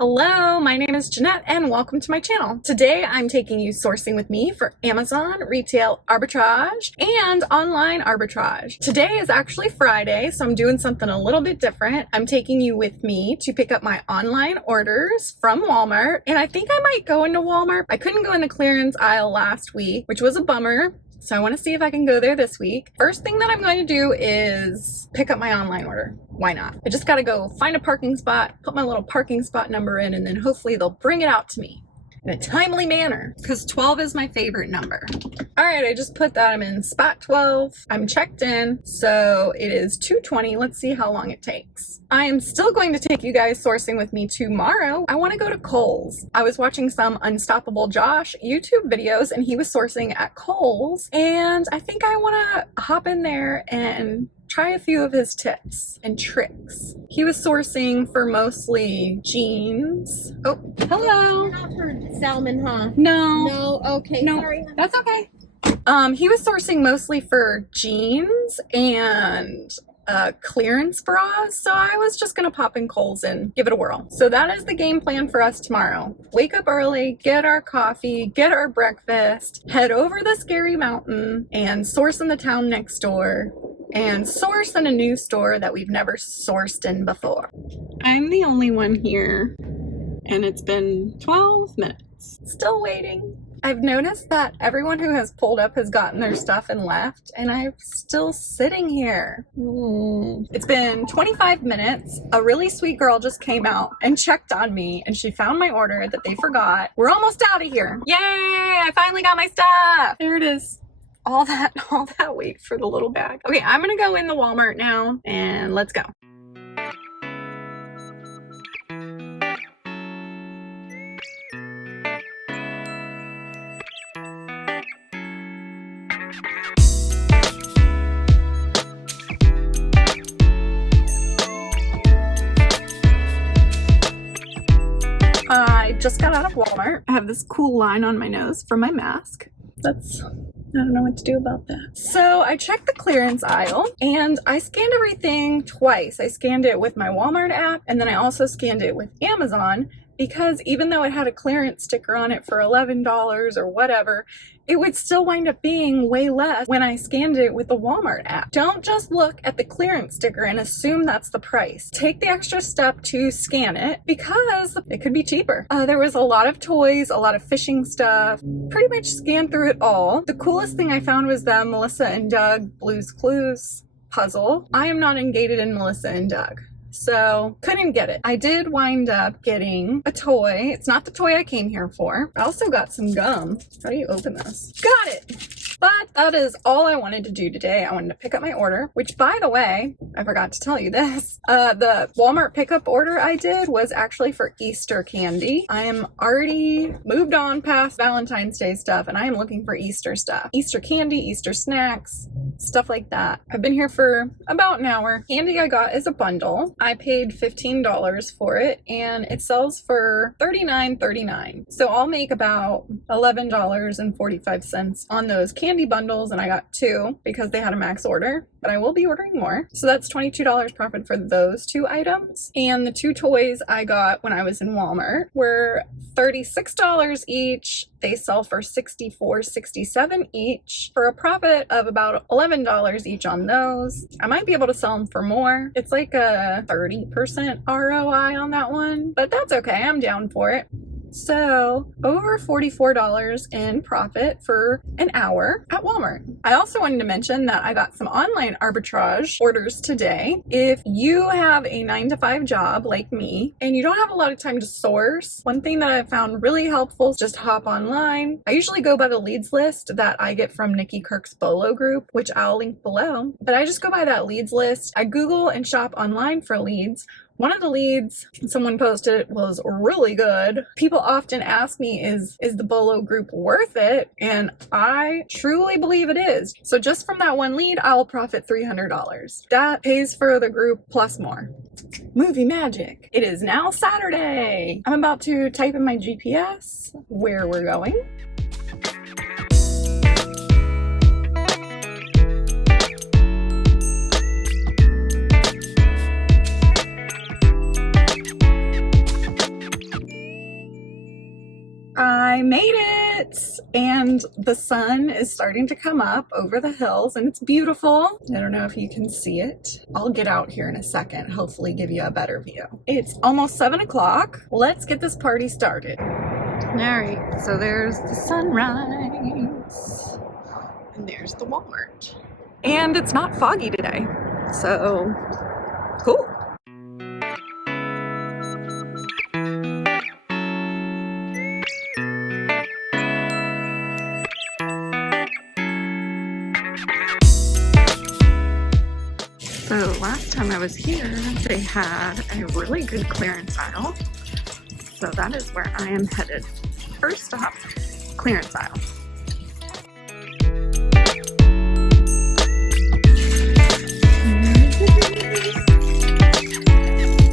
Hello, my name is Jeanette and welcome to my channel. Today I'm taking you sourcing with me for Amazon, retail arbitrage, and online arbitrage. Today is actually Friday, so I'm doing something a little bit different. I'm taking you with me to pick up my online orders from Walmart, and I think I might go into Walmart. I couldn't go in the clearance aisle last week, which was a bummer. So I want to see if I can go there this week. First thing that I'm going to do is pick up my online order. Why not? I just got to go find a parking spot, put my little parking spot number in, and then hopefully they'll bring it out to me in a timely manner, because 12 is my favorite number. All right, I just put that. I'm in spot 12. I'm checked in, so it is 2:20. Let's see how long it takes. I am still going to take you guys sourcing with me tomorrow. I want to go to Kohl's. I was watching some Unstoppable Josh YouTube videos, and he was sourcing at Kohl's, and I think I want to hop in there and try a few of his tips and tricks. He was sourcing for mostly jeans. Oh, hello. Not for salmon, huh? No. No, okay. No, Sorry. that's okay. He was sourcing mostly for jeans and clearance bras, so I was just gonna pop in Kohl's and give it a whirl. So that is the game plan for us tomorrow. Wake up early, get our coffee, get our breakfast, head over the scary mountain, and source in the town next door, and source in a new store that we've never sourced in before. I'm the only one here, and it's been 12 minutes. Still waiting. I've noticed that everyone who has pulled up has gotten their stuff and left, and I'm still sitting here. It's been 25 minutes. A really sweet girl just came out and checked on me, and she found my order that they forgot. We're almost out of here. Yay! I finally got my stuff. There it is. All that wait for the little bag. Okay, I'm gonna go in the Walmart now, and let's go. I just got out of Walmart. I have this cool line on my nose from my mask. I don't know what to do about that. So I checked the clearance aisle and I scanned everything twice. I scanned it with my Walmart app, and then I also scanned it with Amazon, because even though it had a clearance sticker on it for $11 or whatever, it would still wind up being way less when I scanned it with the Walmart app. Don't just look at the clearance sticker and assume that's the price. Take the extra step to scan it, because it could be cheaper. There was a lot of toys, a lot of fishing stuff, pretty much scanned through it all. The coolest thing I found was the Melissa and Doug Blue's Clues puzzle. I am not engaged in Melissa and Doug, so couldn't get it. I did wind up getting a toy. It's not the toy I came here for. I also got some gum. How do you open this? Got it! But that is all I wanted to do today. I wanted to pick up my order, which, by the way, I forgot to tell you this. The Walmart pickup order I did was actually for Easter candy. I am already moved on past Valentine's Day stuff, and I am looking for Easter stuff. Easter candy, Easter snacks, stuff like that. I've been here for about an hour. Candy I got is a bundle. I paid $15 for it, and it sells for $39.39. So I'll make about $11.45 on those candy bundles, and I got two because they had a max order, but I will be ordering more. So that's $22 profit for those two items. And the two toys I got when I was in Walmart were $36 each. They sell for $64.67 each, for a profit of about $11 each on those. I might be able to sell them for more. It's like a 30% ROI on that one, but that's okay. I'm down for it. So over $44 in profit for an hour at Walmart. I also wanted to mention that I got some online arbitrage orders today. If you have a 9-to-5 job like me and you don't have a lot of time to source, one thing that I found really helpful is just hop online. I usually go by the leads list that I get from Nikki Kirk's Bolo group, which I'll link below, but I just go by that leads list. I Google and shop online for leads. One of the leads someone posted was really good. People often ask me, is the Bolo group worth it? And I truly believe it is. So just from that one lead, I'll profit $300. That pays for the group plus more. Movie magic. It is now Saturday. I'm about to type in my GPS where we're going. I made it, and the sun is starting to come up over the hills and it's beautiful. I don't know if you can see it. I'll get out here in a second, hopefully give you a better view. It's almost 7 o'clock. Let's get this party started. All right, so there's the sunrise and there's the Walmart. And it's not foggy today, so cool. So last time I was here, they had a really good clearance aisle. So that is where I am headed. First stop, clearance aisle.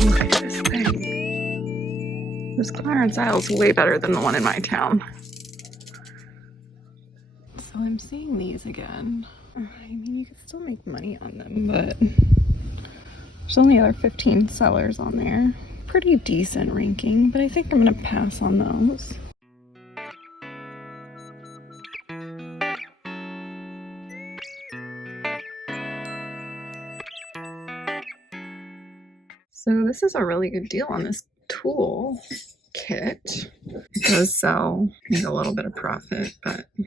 Look at this thing. This clearance aisle is way better than the one in my town. So I'm seeing these again. I mean, you can still make money on them, but there's only other 15 sellers on there. Pretty decent ranking, but I think I'm gonna pass on those. So this is a really good deal on this tool kit. It does sell, make a little bit of profit, but I'm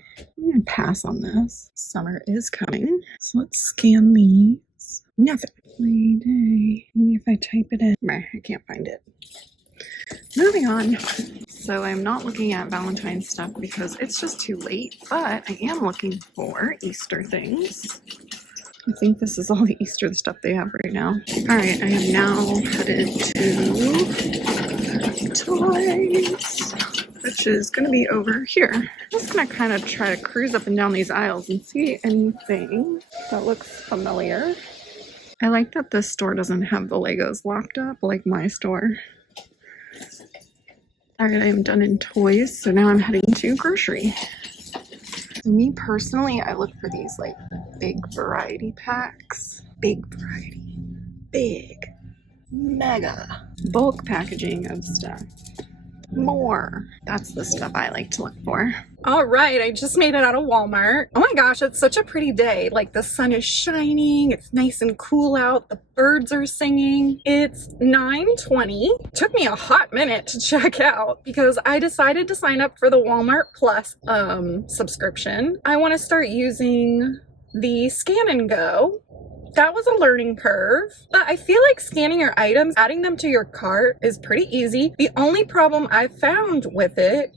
gonna pass on this. Summer is coming, so let's scan these. Nothing. Day. Maybe if I type it in. Meh, I can't find it. Moving on. So I'm not looking at Valentine's stuff because it's just too late, but I am looking for Easter things. I think this is all the Easter stuff they have right now. All right, I am now headed to toys, which is going to be over here. I'm just going to kind of try to cruise up and down these aisles and see anything that looks familiar. I like that this store doesn't have the Legos locked up like my store. All right, I am done in toys, so now I'm heading to grocery. Me personally, I look for these like big variety packs. Big variety. Big. Mega. Bulk packaging of stuff. More. That's the stuff I like to look for. All right, I just made it out of Walmart. Oh my gosh, it's such a pretty day. Like the sun is shining, it's nice and cool out, the birds are singing. It's 9:20. Took me a hot minute to check out because I decided to sign up for the Walmart Plus subscription. I want to start using the Scan and Go. That was a learning curve, but I feel like scanning your items, adding them to your cart is pretty easy. The only problem I found with it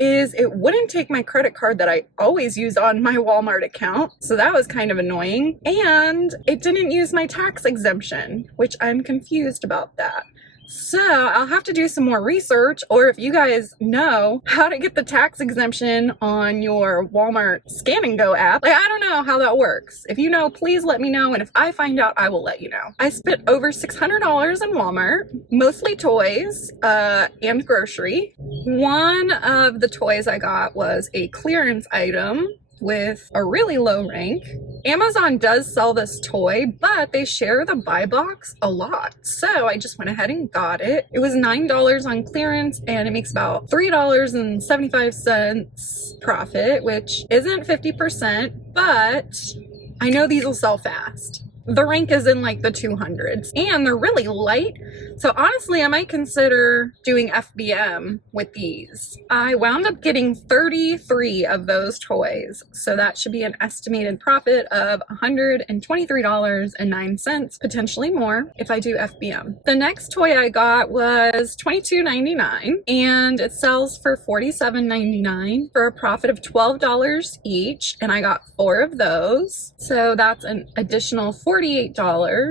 is it wouldn't take my credit card that I always use on my Walmart account. So that was kind of annoying. And it didn't use my tax exemption, which I'm confused about that. So I'll have to do some more research, or if you guys know how to get the tax exemption on your Walmart Scan and Go app, like I don't know how that works. If you know, please let me know, and if I find out, I will let you know. I spent over $600 in Walmart, mostly toys and grocery. One of the toys I got was a clearance item with a really low rank. Amazon does sell this toy, but they share the buy box a lot. So I just went ahead and got it. It was $9 on clearance and it makes about $3.75 profit, which isn't 50%, but I know these will sell fast. The rank is in like the 200s and they're really light. So honestly, I might consider doing FBM with these. I wound up getting 33 of those toys. So that should be an estimated profit of $123.09, potentially more if I do FBM. The next toy I got was $22.99 and it sells for $47.99 for a profit of $12 each. And I got 4 of those. So that's an additional $48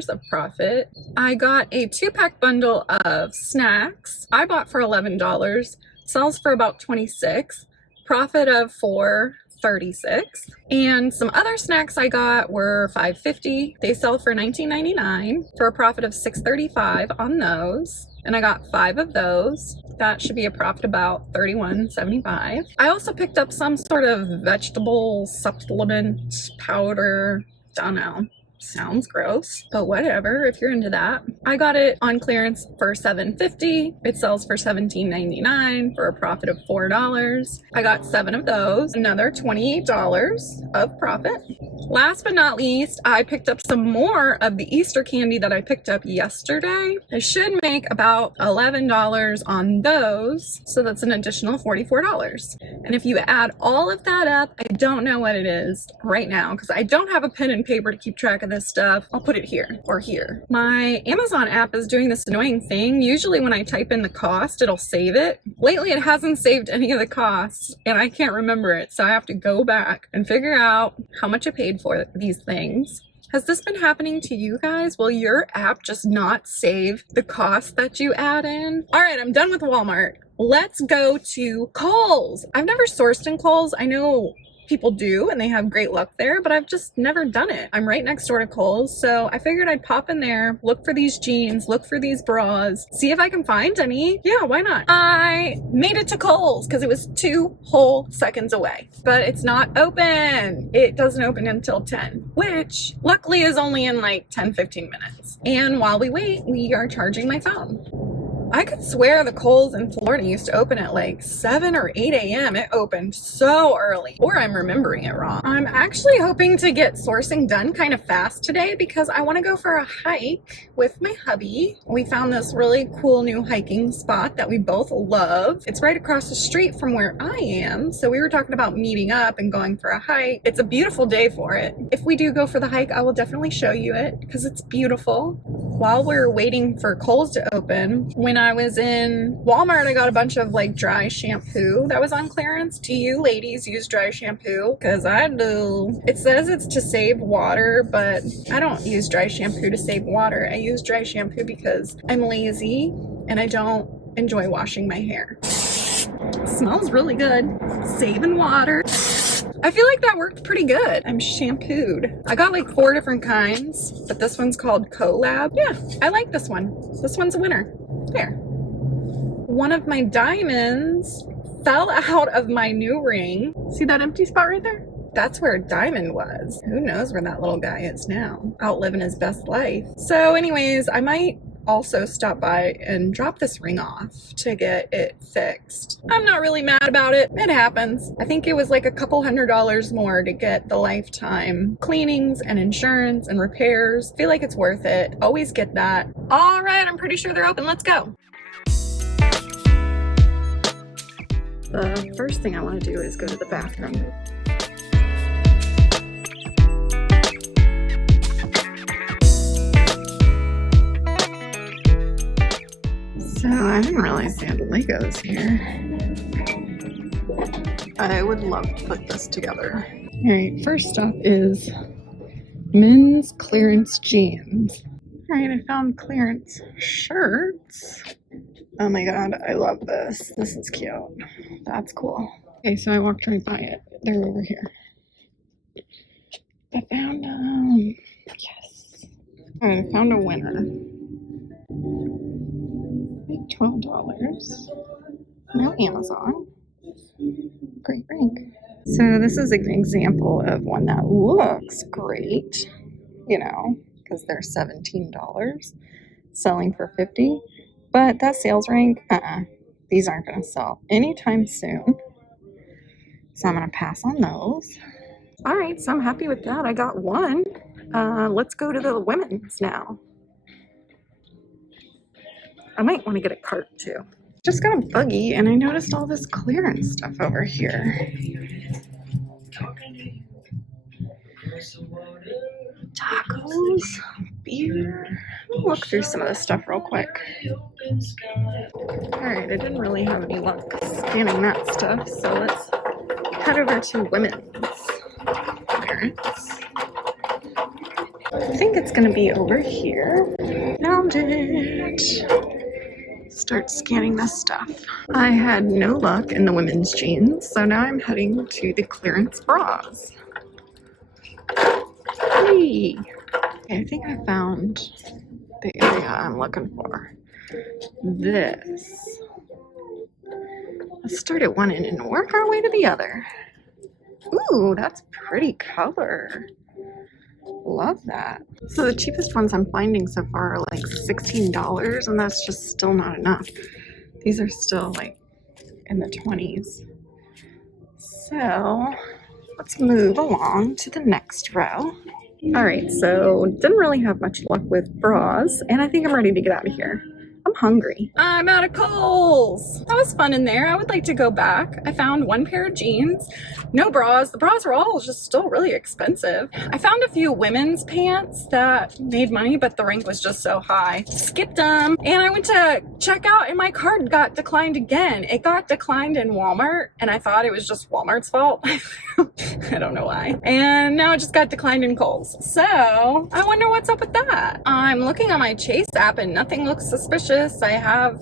of profit. I got a 2-pack bundle of snacks. I bought for $11, sells for about $26, profit of $4.36. And some other snacks I got were $5.50. They sell for $19.99 for a profit of $6.35 on those. And I got 5 of those. That should be a profit about $31.75. I also picked up some sort of vegetable supplement powder, don't know. Sounds gross, but whatever if you're into that. I got it on clearance for $7.50. It sells for $17.99 for a profit of $4. I got 7 of those, another $28 of profit. Last but not least, I picked up some more of the Easter candy that I picked up yesterday. I should make about $11 on those, so that's an additional $44. And if you add all of that up, I don't know what it is right now because I don't have a pen and paper to keep track of this stuff. I'll put it here or here. My Amazon app is doing this annoying thing. Usually when I type in the cost, it'll save it. Lately it hasn't saved any of the costs and I can't remember it, so I have to go back and figure out how much I paid for these things. Has this been happening to you guys? Will your app just not save the cost that you add in? All right, I'm done with Walmart. Let's go to Kohl's. I've never sourced in Kohl's. I know people do and they have great luck there, but I've just never done it. I'm right next door to Kohl's, so I figured I'd pop in there, look for these jeans, look for these bras, see if I can find any. Yeah, why not? I made it to Kohl's because it was 2 whole seconds away, but it's not open. It doesn't open until 10, which luckily is only in like 10-15 minutes. And while we wait, we are charging my phone. I could swear the Kohl's in Florida used to open at like 7 or 8 a.m. It opened so early, or I'm remembering it wrong. I'm actually hoping to get sourcing done kind of fast today because I want to go for a hike with my hubby. We found this really cool new hiking spot that we both love. It's right across the street from where I am, so we were talking about meeting up and going for a hike. It's a beautiful day for it. If we do go for the hike, I will definitely show you it because it's beautiful. While we're waiting for Kohl's to open, when I was in Walmart, I got a bunch of like dry shampoo that was on clearance. Do you ladies use dry shampoo? Because I do. It says it's to save water, but I don't use dry shampoo to save water. I use dry shampoo because I'm lazy and I don't enjoy washing my hair. It smells really good. Saving water. I feel like that worked pretty good. I'm shampooed. I got like 4 different kinds, but this one's called Kohl. Yeah, I like this one. This one's a winner. There. One of my diamonds fell out of my new ring. See that empty spot right there? That's where a diamond was. Who knows where that little guy is now? Out living his best life. So anyways, I might also stop by and drop this ring off to get it fixed. I'm not really mad about it. It happens. I think it was like a couple $100 more to get the lifetime cleanings and insurance and repairs. I feel like it's worth it. Always get that. All right, I'm pretty sure they're open. Let's go. The first thing I want to do is go to the bathroom. So I didn't realize they had Legos here. I would love to put this together. All right, first up is men's clearance jeans. All right, I found clearance shirts. Oh my god, I love this. This is cute. That's cool. Okay, so I walked right by it. They're over here. I found them. Yes. All right, I found a winner. $12. Now Amazon. Great ring. So this is an example of one that looks great, you know, because they're $17, selling for $50. But that sales rank, these aren't going to sell anytime soon. So I'm going to pass on those. All right, so I'm happy with that. I got one. Let's go to the women's now. I might want to get a cart too. Just got a buggy and I noticed all this clearance stuff over here. Tacos, beer. Let me look through some of this stuff real quick. Alright, I didn't really have any luck scanning that stuff, so let's head over to women's clearance. I think it's going to be over here. Found it. Start scanning this stuff. I had no luck in the women's jeans, so now I'm heading to the clearance bras. Hey. Okay, I think I found the area I'm looking for. This. Let's start at one end and work our way to the other. Ooh, that's pretty color. love that. So the cheapest ones I'm finding so far are like $16, and that's just still not enough. These are still like in the 20s. So let's move along to the next row. All right, so didn't really have much luck with bras, and I think I'm ready to get out of here. I'm hungry. I'm out of Kohl's. That was fun in there. I would like to go back. I found one pair of jeans, no bras. The bras were all just still really expensive. I found a few women's pants that made money, but the rank was just so high. Skipped them, and I went to check out, and my card got declined again. It got declined in Walmart, and I thought it was just Walmart's fault. I don't know why. And now it just got declined in Kohl's. So I wonder what's up with that. I'm looking on my Chase app, and nothing looks suspicious. I have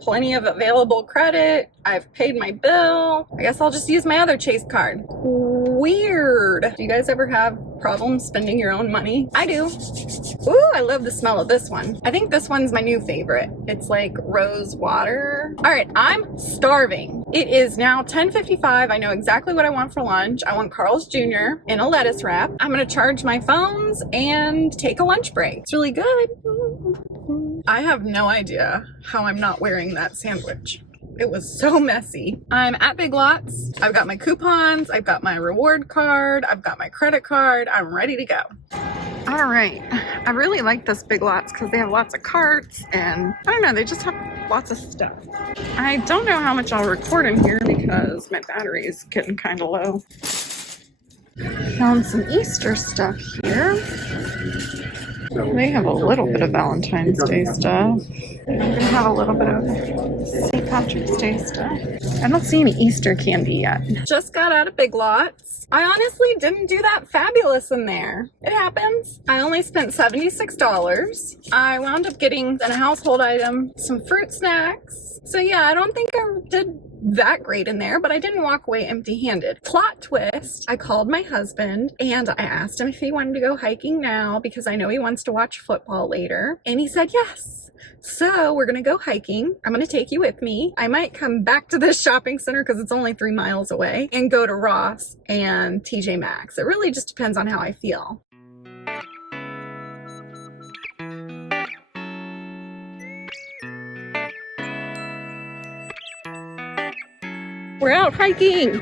plenty of available credit. I've paid my bill. I guess I'll just use my other Chase card. Weird. Do you guys ever have problems spending your own money? I do. Ooh, I love the smell of this one. I think this one's my new favorite. It's like rose water. All right, I'm starving. It is now 10:55. I know exactly what I want for lunch. I want Carl's Jr. in a lettuce wrap. I'm gonna charge my phones and take a lunch break. It's really good. I have no idea how I'm not wearing that sandwich. It was so messy. I'm at Big Lots. I've got my coupons. I've got my reward card. I've got my credit card. I'm ready to go. All right. I really like this Big Lots because they have lots of carts, and I don't know, they just have lots of stuff. I don't know how much I'll record in here because my battery is getting kind of low. Found some Easter stuff here. They have a little bit of Valentine's Day stuff. I'm gonna have a little bit of St. Patrick's Day stuff. I don't see any Easter candy yet. Just got out of Big Lots. I honestly didn't do that fabulous in there. It happens. I only spent $76. I wound up getting a household item, some fruit snacks. So yeah, I don't think I did that great in there, but I didn't walk away empty-handed. Plot twist, I called my husband and I asked him if he wanted to go hiking now because I know he wants to watch football later, and he said yes. So we're gonna go hiking. I'm gonna take you with me. I might come back to this shopping center because it's only 3 miles away, and go to Ross and TJ Maxx. It really just depends on how I feel. We're out hiking.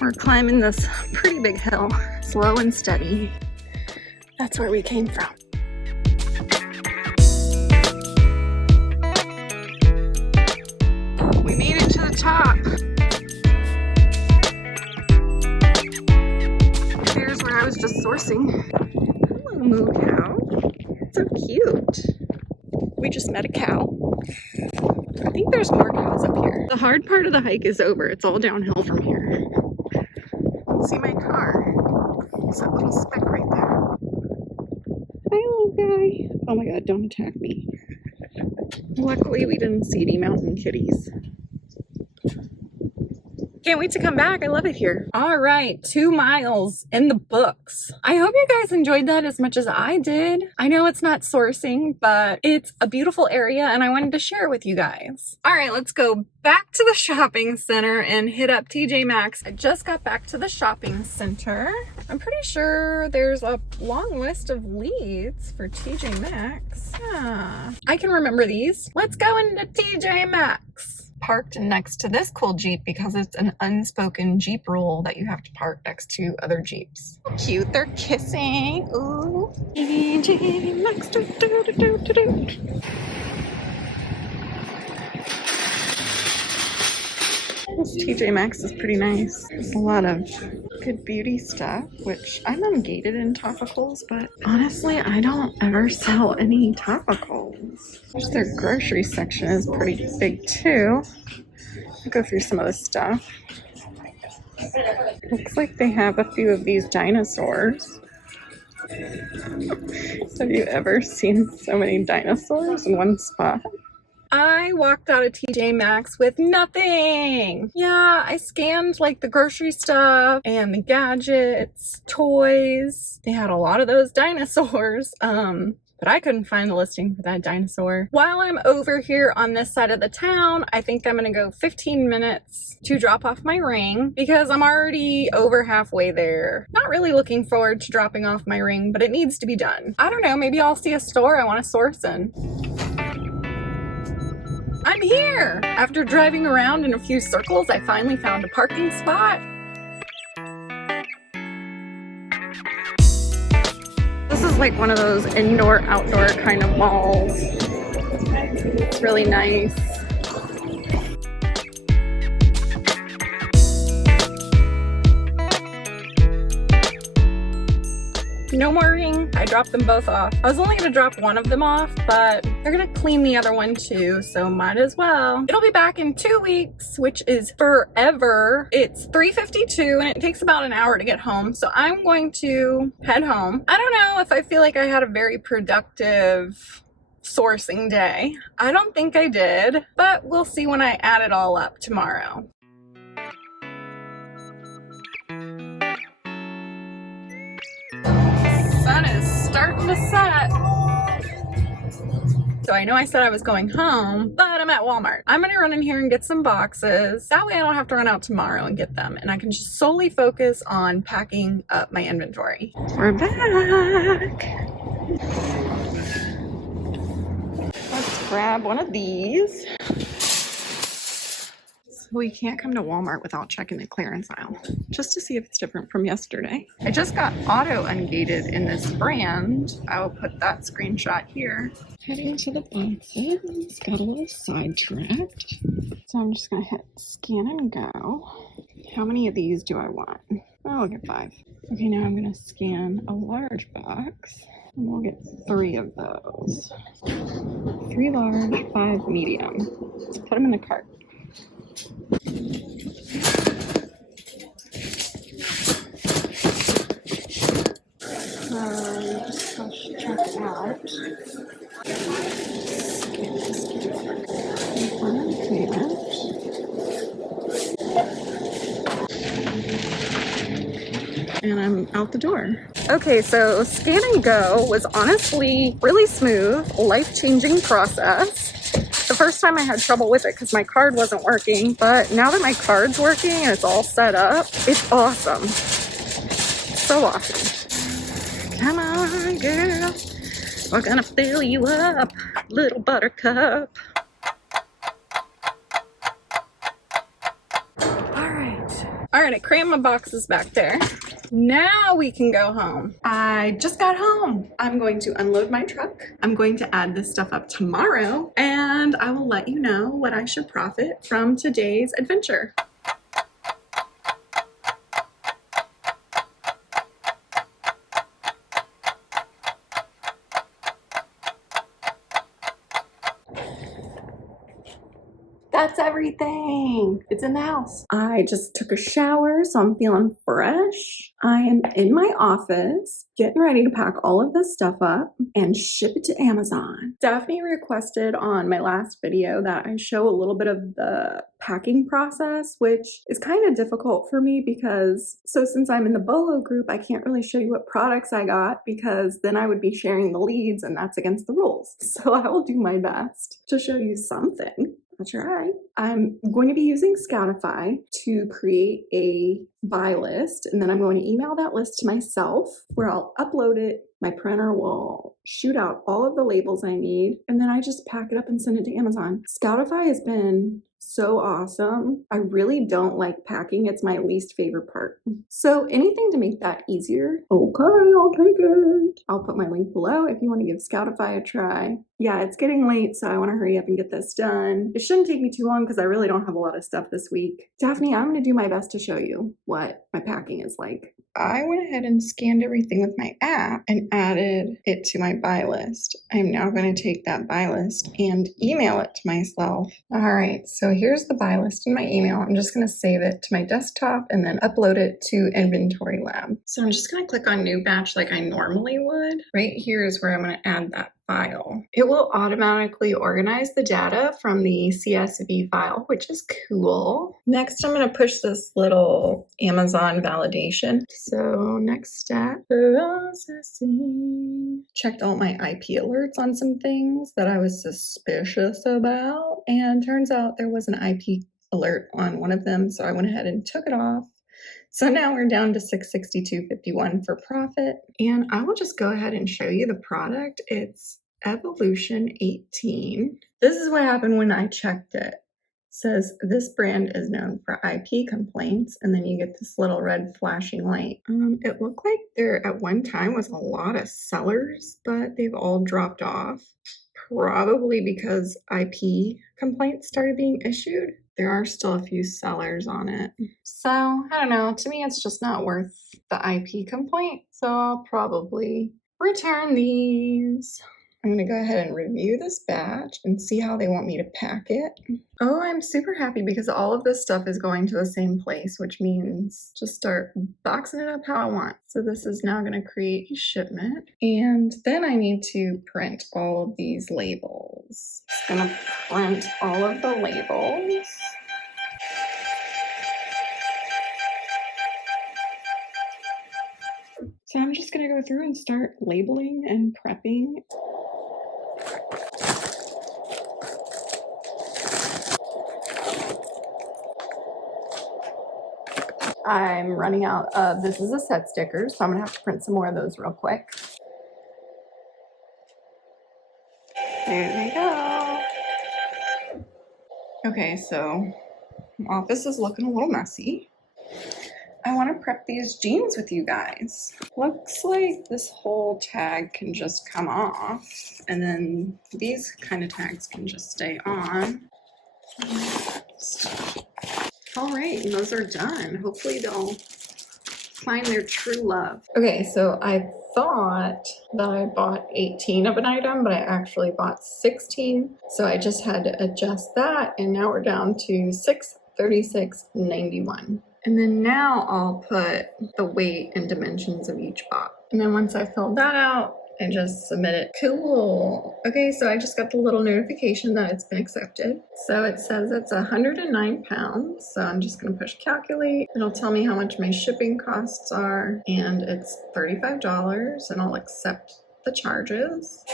We're climbing this pretty big hill, slow and steady. That's where we came from. We made it to the top. Here's where I was just sourcing. Hello, moo cow. So cute. We just met a cow. I think there's more cows up here. The hard part of the hike is over. It's all downhill from here. See my car? There's that little speck right there. Hi, little guy. Oh my god, don't attack me. Luckily, we didn't see any mountain kitties. Can't wait to come back. I love it here. All right, 2 miles in the books. I hope you guys enjoyed that as much as I did. I know it's not sourcing, but it's a beautiful area and I wanted to share it with you guys. All right, let's go back to the shopping center and hit up TJ Maxx. I just got back to the shopping center. I'm pretty sure there's a long list of leads for TJ Maxx. Yeah, I can remember these. Let's go into TJ Maxx. Parked next to this cool Jeep because it's an unspoken Jeep rule that you have to park next to other Jeeps. Cute, they're kissing. Ooh. TJ Maxx. This TJ Maxx is pretty nice. There's a lot of good beauty stuff, which I'm ungated in topicals, but honestly, I don't ever sell any topicals. Just their grocery section is pretty big too. I'll go through some of this stuff. Looks like they have a few of these dinosaurs. Have you ever seen so many dinosaurs in one spot? I walked out of TJ Maxx with nothing. Yeah, I scanned like the grocery stuff and the gadgets, toys. They had a lot of those dinosaurs. but I couldn't find the listing for that dinosaur. While I'm over here on this side of the town, I think I'm gonna go 15 minutes to drop off my ring because I'm already over halfway there. Not really looking forward to dropping off my ring, but it needs to be done. I don't know, maybe I'll see a store I want to source in. I'm here! After driving around in a few circles, I finally found a parking spot. This is like one of those indoor-outdoor kind of malls. It's really nice. No more ring. I dropped them both off. I was only gonna drop one of them off, but they're gonna clean the other one too, so might as well. It'll be back in 2 weeks, which is forever. It's 3:52 and it takes about an hour to get home, so I'm going to head home. I don't know if I feel like I had a very productive sourcing day. I don't think I did, but we'll see when I add it all up tomorrow. Sun is starting to set. So I know I said I was going home, but I'm at Walmart. I'm gonna run in here and get some boxes. That way I don't have to run out tomorrow and get them, and I can just solely focus on packing up my inventory. We're back. Let's grab one of these. We can't come to Walmart without checking the clearance aisle, just to see if it's different from yesterday. I just got auto ungated in this brand. I will put that screenshot here. Heading to the boxes, got a little sidetracked. So I'm just gonna hit scan and go. How many of these do I want? I'll get 5. Okay, now I'm gonna scan a large box. And we'll get 3 of those. 3 large, 5 medium. Let's put them in the cart. Just push check out. And I'm out the door. Okay, so scan and go was honestly really smooth, life-changing process. The first time I had trouble with it because my card wasn't working, but now that my card's working and it's all set up, it's awesome. So awesome. Come on, girl. We're gonna fill you up, little buttercup. All right, I crammed my boxes back there. Now we can go home. I just got home. I'm going to unload my truck. I'm going to add this stuff up tomorrow, and I will let you know what I should profit from today's adventure. That's everything. It's in the house. I just took a shower, so I'm feeling fresh. I am in my office, getting ready to pack all of this stuff up and ship it to Amazon. Daphne requested on my last video that I show a little bit of the packing process, which is kind of difficult for me because, since I'm in the Bolo group, I can't really show you what products I got because then I would be sharing the leads and that's against the rules. So I will do my best to show you something. That's right. I'm going to be using Scoutify to create a buy list, and then I'm going to email that list to myself where I'll upload it. My printer will shoot out all of the labels I need, and then I just pack it up and send it to Amazon. Scoutify has been so awesome. I really don't like packing. It's my least favorite part. So anything to make that easier, okay, I'll take it. I'll put my link below if you want to give Scoutify a try. Yeah, it's getting late, so I want to hurry up and get this done. It shouldn't take me too long because I really don't have a lot of stuff this week. Daphne, I'm going to do my best to show you what my packing is like. I went ahead and scanned everything with my app and added it to my buy list. I'm now going to take that buy list and email it to myself. All right, so So here's the buy list in my email. I'm just gonna save it to my desktop and then upload it to Inventory Lab. So I'm just gonna click on New Batch like I normally would. Right here is where I'm gonna add that file. It will automatically organize the data from the CSV file, which is cool. Next, I'm gonna push this little Amazon validation. So next step, processing. Checked all my IP alerts on some things that I was suspicious about, and turns out there was an IP alert on one of them, so I went ahead and took it off. So now we're down to $662.51 for profit. And I will just go ahead and show you the product. It's Evolution 18. This is what happened when I checked it. It says this brand is known for IP complaints, and then you get this little red flashing light. It looked like there at one time was a lot of sellers, but they've all dropped off. Probably because IP complaints started being issued. There are still a few sellers on it. So, I don't know, to me it's just not worth the IP complaint, so I'll probably return these. I'm gonna go ahead and review this batch and see how they want me to pack it. Oh, I'm super happy because all of this stuff is going to the same place, which means just start boxing it up how I want. So this is now gonna create a shipment. And then I need to print all of these labels. Just gonna print all of the labels. So I'm just gonna go through and start labeling and prepping. I'm running out of, this is a set sticker, so I'm gonna have to print some more of those real quick. There we go. Okay, so my office is looking a little messy. I want to prep these jeans with you guys. Looks like this whole tag can just come off, and then these kind of tags can just stay on. All right, and those are done. Hopefully they'll find their true love. Okay, so I thought that I bought 18 of an item, but I actually bought 16. So I just had to adjust that, and now we're down to $636.91. And then now I'll put the weight and dimensions of each box. And then once I fill that out, I just submit it. Cool. Okay, so I just got the little notification that it's been accepted. So it says it's 109 pounds. So I'm just gonna push calculate. It'll tell me how much my shipping costs are, and it's $35, and I'll accept the charges.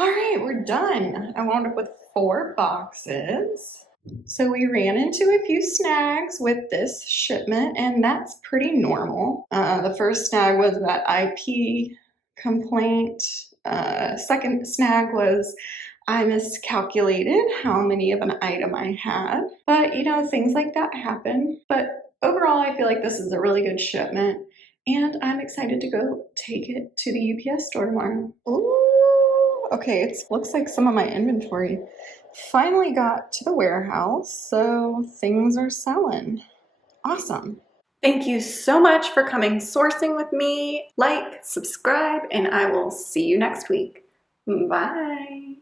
All right, we're done. I wound up with 4 boxes. So we ran into a few snags with this shipment, and that's pretty normal. The first snag was that IP complaint. Second snag was I miscalculated how many of an item I had. But you know, things like that happen. But overall, I feel like this is a really good shipment, and I'm excited to go take it to the UPS store tomorrow. Ooh. Okay, it looks like some of my inventory finally got to the warehouse, so things are selling. Awesome. Thank you so much for coming sourcing with me. Like, subscribe, and I will see you next week. Bye.